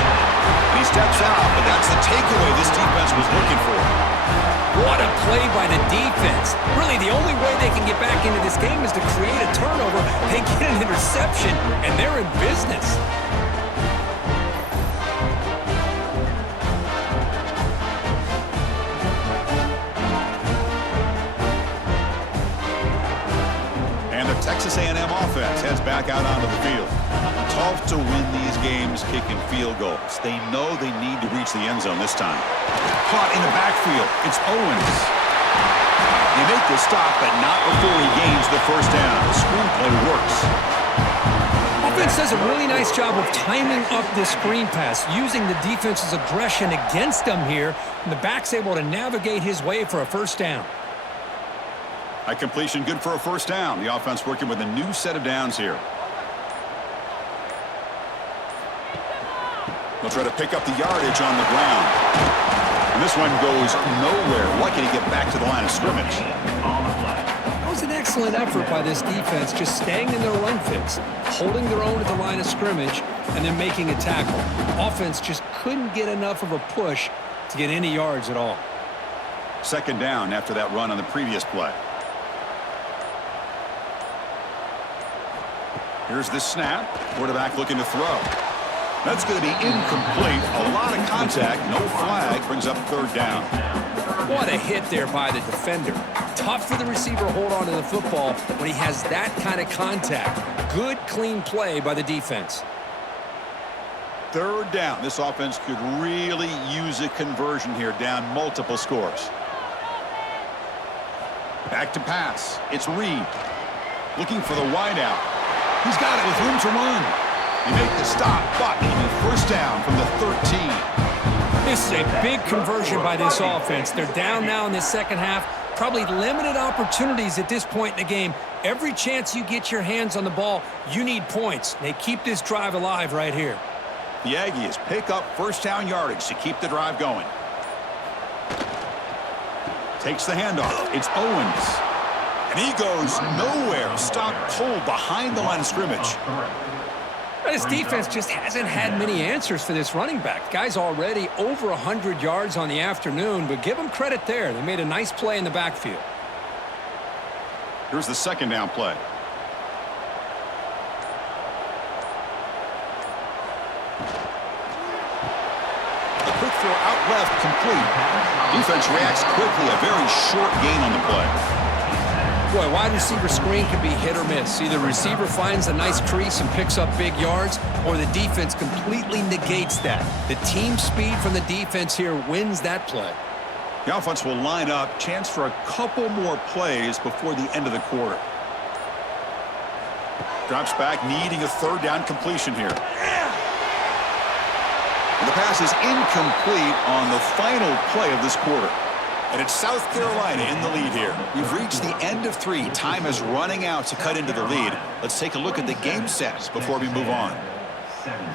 He steps out, but that's the takeaway this defense was looking for. What a play by the defense. Really, the only way they can get back into this game is to create a turnover. They get an interception, and they're in business. And the Texas A&M offense heads back out onto the field. Tough to win these games kicking field goals. They know they need to reach the end zone this time. Caught in the backfield. It's Owens. They make the stop, but not before he gains the first down. The screenplay works. Offense does a really nice job of timing up this screen pass, using the defense's aggression against them here, and the back's able to navigate his way for a first down. A completion good for a first down. The offense working with a new set of downs here. They'll try to pick up the yardage on the ground. And this one goes nowhere. Lucky to get back to the line of scrimmage. That was an excellent effort by this defense, just staying in their run fix, holding their own at the line of scrimmage, and then making a tackle. Offense just couldn't get enough of a push to get any yards at all. Second down after that run on the previous play. Here's the snap. Quarterback looking to throw. That's going to be incomplete. A lot of contact. No flag. Brings up third down. What a hit there by the defender. Tough for the receiver to hold on to the football when he has that kind of contact. Good, clean play by the defense. Third down. This offense could really use a conversion here, down multiple scores. Back to pass. It's Reed. Looking for the wideout. He's got it with room to run. They make the stop, but it'll be first down from the 13. This is a big conversion by this offense. They're down now in the second half. Probably limited opportunities at this point in the game. Every chance you get your hands on the ball, you need points. They keep this drive alive right here. The Aggies pick up first down yardage to keep the drive going. Takes the handoff. It's Owens. And he goes nowhere. Stop cold behind the line of scrimmage. This defense just hasn't had many answers for this running back. Guy's already over 100 yards on the afternoon, but give him credit there. They made a nice play in the backfield. Here's the second down play. The quick throw out left, complete. Defense reacts quickly, a very short gain on the play. Boy, wide receiver screen can be hit or miss. Either receiver finds a nice crease and picks up big yards, or the defense completely negates that. The team speed from the defense here wins that play. The offense will line up, chance for a couple more plays before the end of the quarter. Drops back, needing a third down completion here. And the pass is incomplete on the final play of this quarter. And it's South Carolina in the lead here. We've reached the end of 3. Time is running out to cut into the lead. Let's take a look at the game sets before we move on. 17.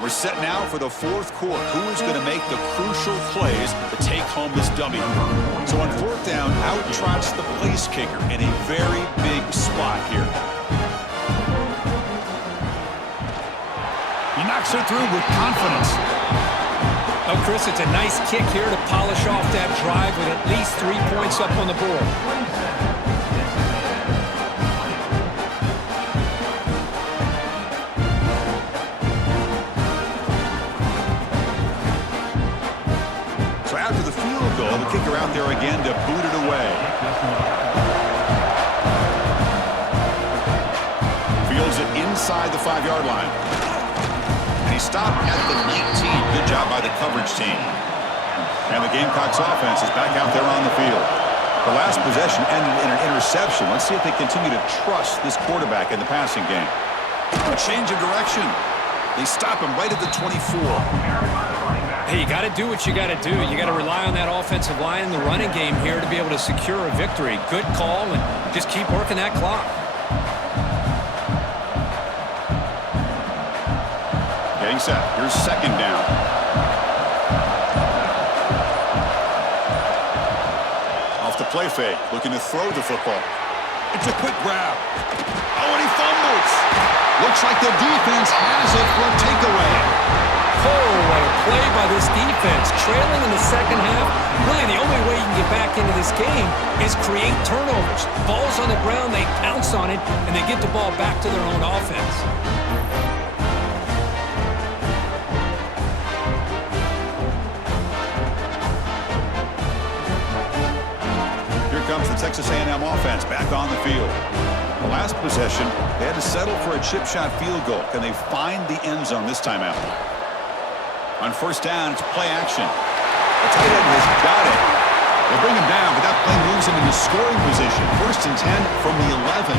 We're set now for the fourth quarter. Who is going to make the crucial plays to take home this W? So on fourth down, out trots the place kicker in a very big spot here. He knocks it through with confidence. Oh, Chris, it's a nice kick here to polish off that drive with at least 3 points up on the board. So after the field goal, the kicker out there again to boot it away. Fields it inside the 5-yard line. He stopped at the 19. Good job by the coverage team. And the Gamecocks offense is back out there on the field. The last possession ended in an interception. Let's see if they continue to trust this quarterback in the passing game. A change of direction. They stop him right at the 24. Hey, you got to do what you got to do. You got to rely on that offensive line in the running game here to be able to secure a victory. Good call, and just keep working that clock. Getting set. Here's second down. Off the play fake. Looking to throw the football. It's a quick grab. Oh, and he fumbles. Looks like the defense has it for a takeaway. Oh, what a play by this defense. Trailing in the second half. Really, the only way you can get back into this game is create turnovers. Ball's on the ground, they pounce on it, and they get the ball back to their own offense. Comes the Texas A&M offense back on the field. The last possession, they had to settle for a chip shot field goal. Can they find the end zone this time out? On first down, it's play action. The tight end has got it. They'll bring him down, but that play moves him into scoring position. First and 10 from the 11.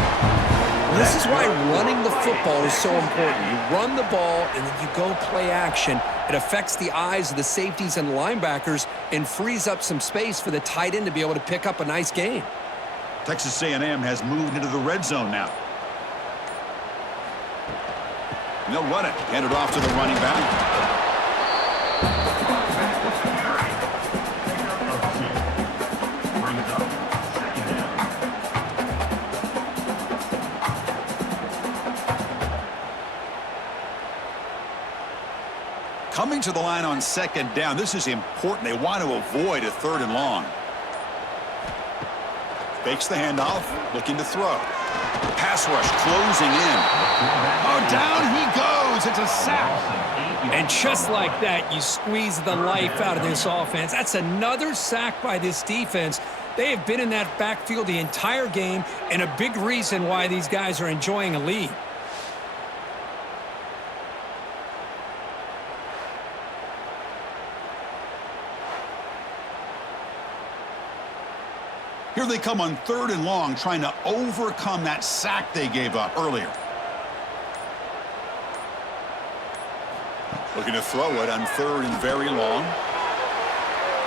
This is why running the football is so important. You run the ball, and then you go play action. It affects the eyes of the safeties and linebackers and frees up some space for the tight end to be able to pick up a nice gain. Texas A&M has moved into the red zone now. And they'll run it. Hand it off to the running back. Coming to the line on second down. This is important. They want to avoid a third and long. Fakes the handoff, looking to throw. Pass rush closing in. Oh, down he goes. It's a sack. And just like that, you squeeze the life out of this offense. That's another sack by this defense. They have been in that backfield the entire game, and a big reason why these guys are enjoying a lead. Here they come on third and long, trying to overcome that sack they gave up earlier. Looking to throw it on third and very long.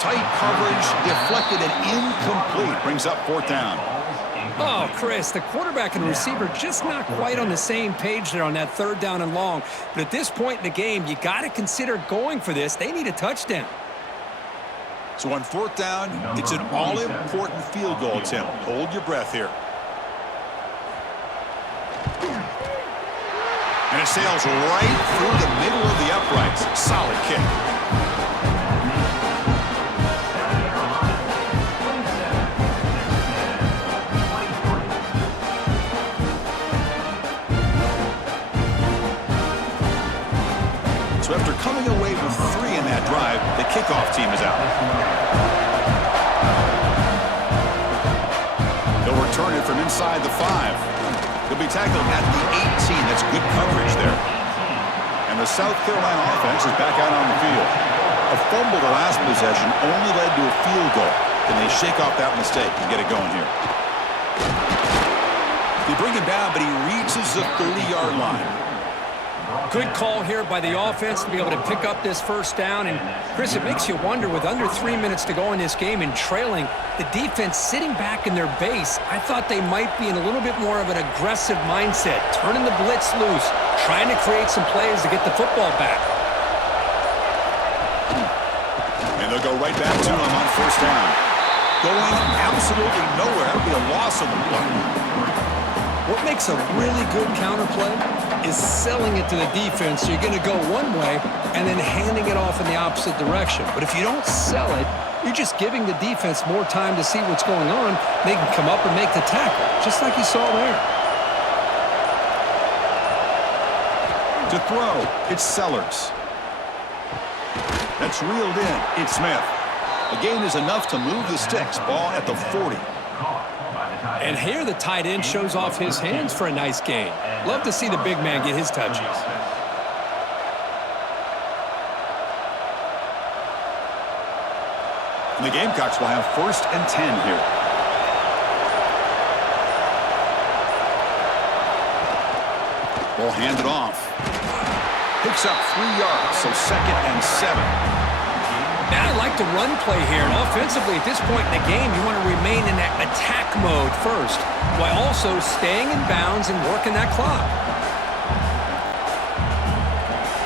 Tight coverage, deflected and incomplete. Brings up fourth down. Oh, Chris, the quarterback and receiver just not quite on the same page there on that third down and long. But at this point in the game, you got to consider going for this. They need a touchdown. So on fourth down, it's an all-important field goal attempt. Hold your breath here. And it sails right through the middle of the uprights. Solid kick. So after coming away with 3 in that drive, the kickoff team is out. They'll return it from inside the 5. He'll be tackled at the 18. That's good coverage there. And the South Carolina offense is back out on the field. A fumble the last possession only led to a field goal. Can they shake off that mistake and get it going here? They bring him down, but he reaches the 30-yard line. Good call here by the offense to be able to pick up this first down. And, Chris, it makes you wonder, with under 3 minutes to go in this game and trailing, the defense sitting back in their base, I thought they might be in a little bit more of an aggressive mindset, turning the blitz loose, trying to create some plays to get the football back. And they'll go right back to him on first down. Going absolutely nowhere. That would be a loss of the play. What makes a really good counterplay is selling it to the defense. So you're going to go one way and then handing it off in the opposite direction. But if you don't sell it, you're just giving the defense more time to see what's going on. They can come up and make the tackle, just like you saw there. To throw, it's Sellers. That's reeled in. It's Smith. The gain is enough to move the sticks. Ball at the 40. And here the tight end shows off his hands for a nice gain. Love to see the big man get his touches. And the Gamecocks will have first and 10 here. Ball handed off. Picks up 3 yards, so second and 7. Now I like the run play here, and offensively at this point in the game, you want to remain in that attack mode first, while also staying in bounds and working that clock.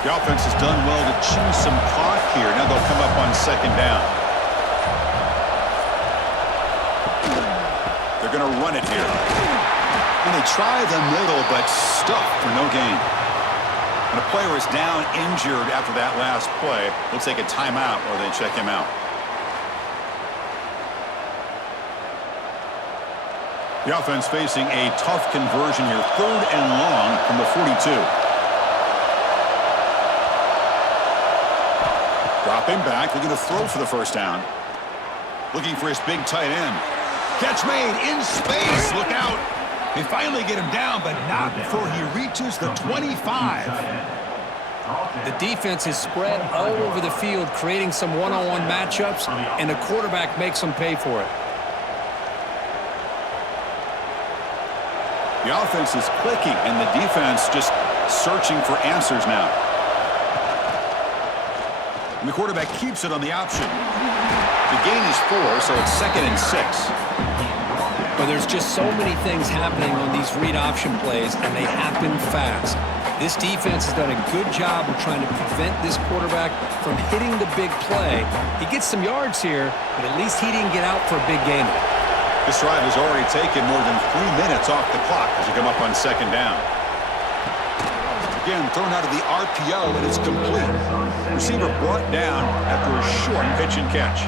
The offense has done well to chew some clock here. Now they'll come up on second down. They're going to run it here. And they try the middle, but stuffed for no gain. And a player is down injured after that last play. They'll take a timeout or they check him out. The offense facing a tough conversion here. 3rd and long from the 42. Dropping back, looking to throw for the first down. Looking for his big tight end. Catch made in space. Look out. They finally get him down, but not before he reaches the 25. The defense is spread all over the field, creating some one-on-one matchups, and the quarterback makes them pay for it. The offense is clicking, and the defense just searching for answers now. And the quarterback keeps it on the option. The gain is 4, so it's second and 6. But there's just so many things happening on these read option plays, and they happen fast. This defense has done a good job of trying to prevent this quarterback from hitting the big play. He gets some yards here, but at least he didn't get out for a big gain. This drive has already taken more than 3 minutes off the clock as you come up on second down. Again, thrown out of the RPO, and it's complete. Receiver brought down after a short pitch and catch.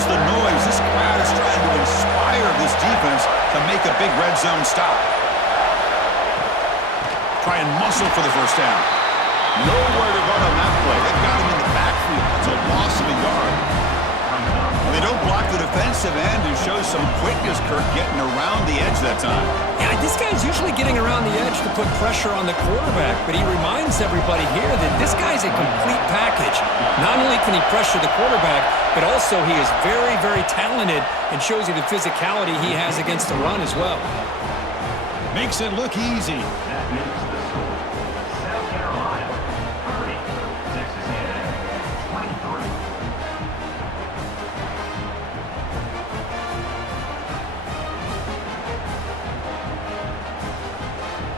The noise. This crowd is trying to inspire this defense to make a big red zone stop. Try and muscle for the first down. Nowhere to run on that play. They've got him in the backfield. It's a loss of a yard. And they don't block the defensive end, who shows some quickness, Kirk, getting around the edge that time. Yeah, this guy's usually getting around the edge to put pressure on the quarterback, but he reminds everybody here that this guy's a complete package. Not only can he pressure the quarterback, but also he is very, very talented and shows you the physicality he has against the run as well. Makes it look easy. That makes the score. South Carolina 30, Texas A&M 23.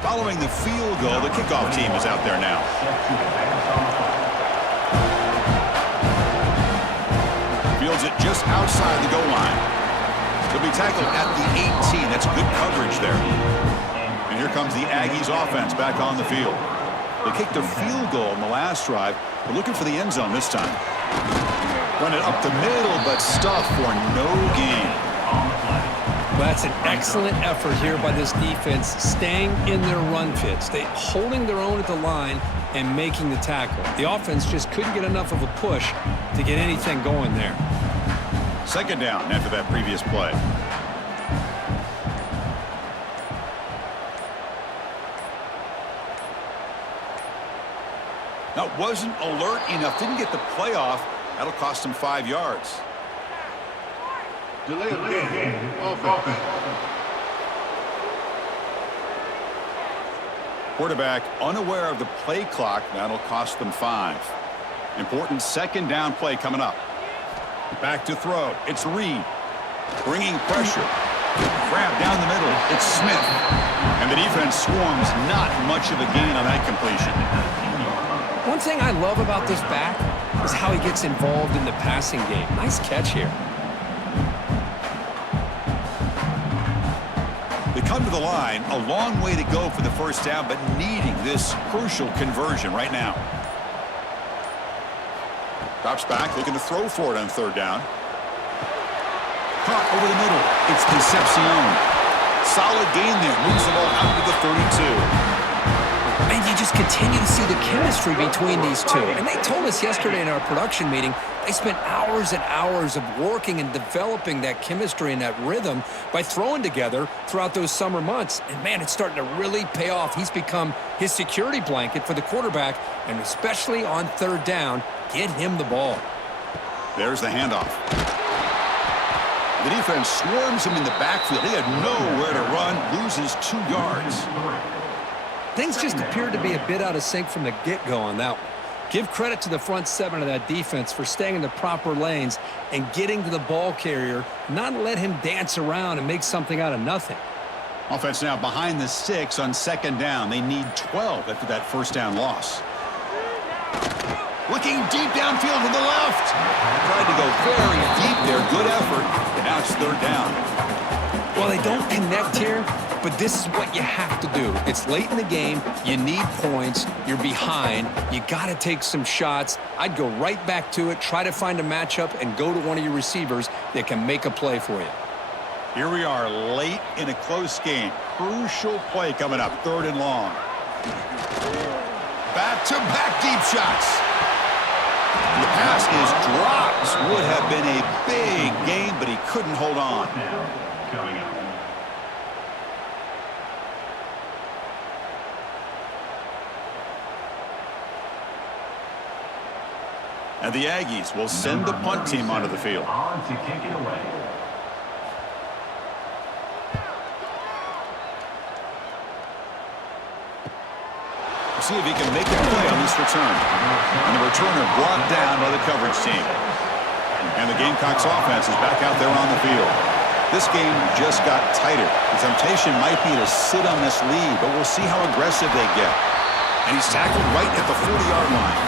Following the field goal, the kickoff team is out there now. Fields it just outside the goal line. He'll be tackled at the 18. That's good coverage there. And here comes the Aggies offense back on the field. They kicked a field goal in the last drive. We're looking for the end zone this time. Run it up the middle, but stuffed for no gain. That's an excellent effort here by this defense, staying in their run fit, holding their own at the line and making the tackle. The offense just couldn't get enough of a push to get anything going there. Second down after that previous play. Now, wasn't alert enough, didn't get the play off. That'll cost him 5 yards. Delay of game. Offense. Quarterback unaware of the play clock. That'll cost them 5. Important second down play coming up. Back to throw. It's Reed. Bringing pressure. Grab down the middle. It's Smith. And the defense swarms. Not much of a gain on that completion. One thing I love about this back is how he gets involved in the passing game. Nice catch here. They come to the line. A long way to go for the first down, but needing this crucial conversion right now. Drops back, looking to throw for it on third down. Caught over the middle. It's Concepcion. Solid gain there. Moves the ball out to the 32. And you just continue to see the chemistry between these two. And they told us yesterday in our production meeting, they spent hours and hours of working and developing that chemistry and that rhythm by throwing together throughout those summer months. And, man, it's starting to really pay off. He's become his security blanket for the quarterback, and especially on third down, get him the ball. There's the handoff. The defense swarms him in the backfield. He had nowhere to run, loses 2 yards. Things just appeared to be a bit out of sync from the get-go on that one. Give credit to the front seven of that defense for staying in the proper lanes and getting to the ball carrier, not let him dance around and make something out of nothing. Offense now behind the 6 on second down. They need 12 after that first down loss. Looking deep downfield to the left. Tried to go very deep there. Good effort. And now it's third down. Well, they don't connect here, but this is what you have to do. It's late in the game. You need points. You're behind. You got to take some shots. I'd go right back to it, try to find a matchup, and go to one of your receivers that can make a play for you. Here we are late in a close game. Crucial play coming up, third and long. Back-to-back deep shots. The pass is dropped. Would have been a big game, but he couldn't hold on. Coming up. And the Aggies will send the punt team onto the field. On to kick it away. See if he can make a play on this return. And the returner brought down by the coverage team. And the Gamecocks offense is back out there on the field. This game just got tighter. The temptation might be to sit on this lead, but we'll see how aggressive they get. And he's tackled right at the 40-yard line.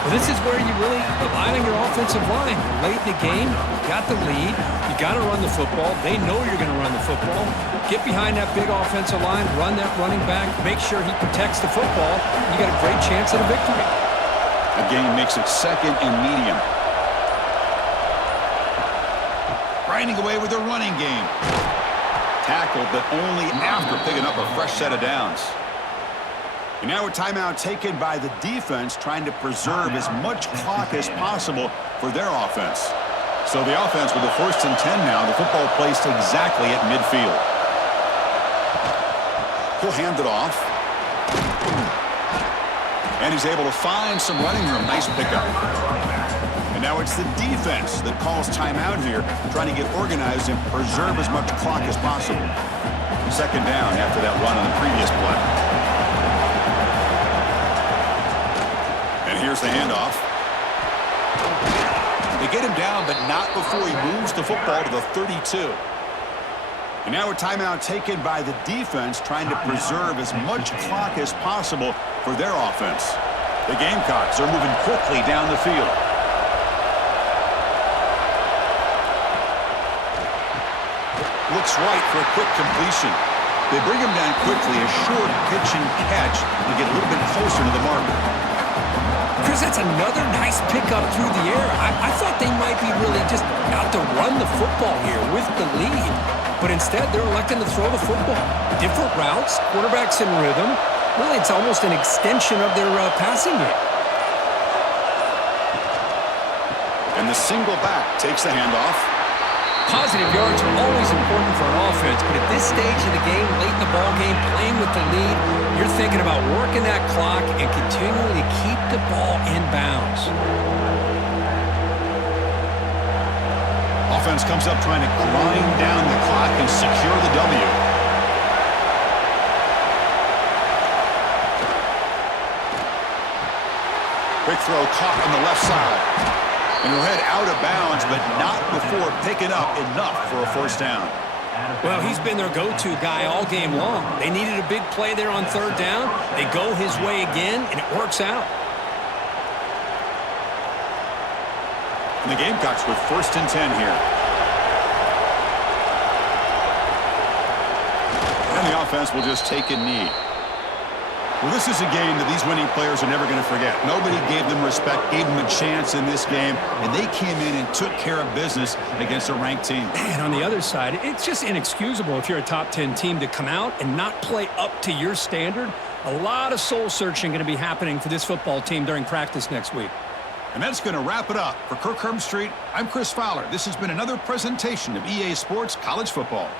Well, this is where you really rely on your offensive line. Late in the game, you got the lead. You got to run the football. They know you're going to run the football. Get behind that big offensive line, run that running back, make sure he protects the football. You got a great chance at a victory. The game makes it second and medium. Grinding away with the running game. Tackled, but only after picking up a fresh set of downs. And now a timeout taken by the defense, trying to preserve as much clock as possible for their offense. So the offense with the 1st and 10 now, the football placed exactly at midfield. He'll hand it off. And he's able to find some running room. Nice pickup. And now it's the defense that calls timeout here, trying to get organized and preserve as much clock as possible. Second down after that run on the previous play. And here's the handoff. They get him down, but not before he moves the football to the 32. And now a timeout taken by the defense, trying to preserve as much clock as possible for their offense. The Gamecocks are moving quickly down the field. Looks right for a quick completion. They bring him down quickly, a short pitch and catch to get a little bit closer to the mark. Chris, that's another nice pickup through the air. I thought they might be really just out to run the football here with the lead. But instead, they're electing to throw the football. Different routes, quarterbacks in rhythm. Really, it's almost an extension of their passing game. And the single back takes the handoff. Positive yards are always important for an offense, but at this stage of the game, late in the ball game, playing with the lead, you're thinking about working that clock and continuing to keep the ball in bounds. Offense comes up trying to grind down the clock and secure the W. Quick throw caught on the left side. And he'll head out of bounds, but not before picking up enough for a first down. Well, he's been their go-to guy all game long. They needed a big play there on third down. They go his way again, and it works out. And the Gamecocks with 1st and 10 here. And the offense will just take a knee. Well, this is a game that these winning players are never going to forget. Nobody gave them respect, gave them a chance in this game, and they came in and took care of business against a ranked team. And on the other side, it's just inexcusable if you're a top 10 team to come out and not play up to your standard. A lot of soul-searching going to be happening for this football team during practice next week. And that's going to wrap it up. For Kirk Street, I'm Chris Fowler. This has been another presentation of EA Sports College Football.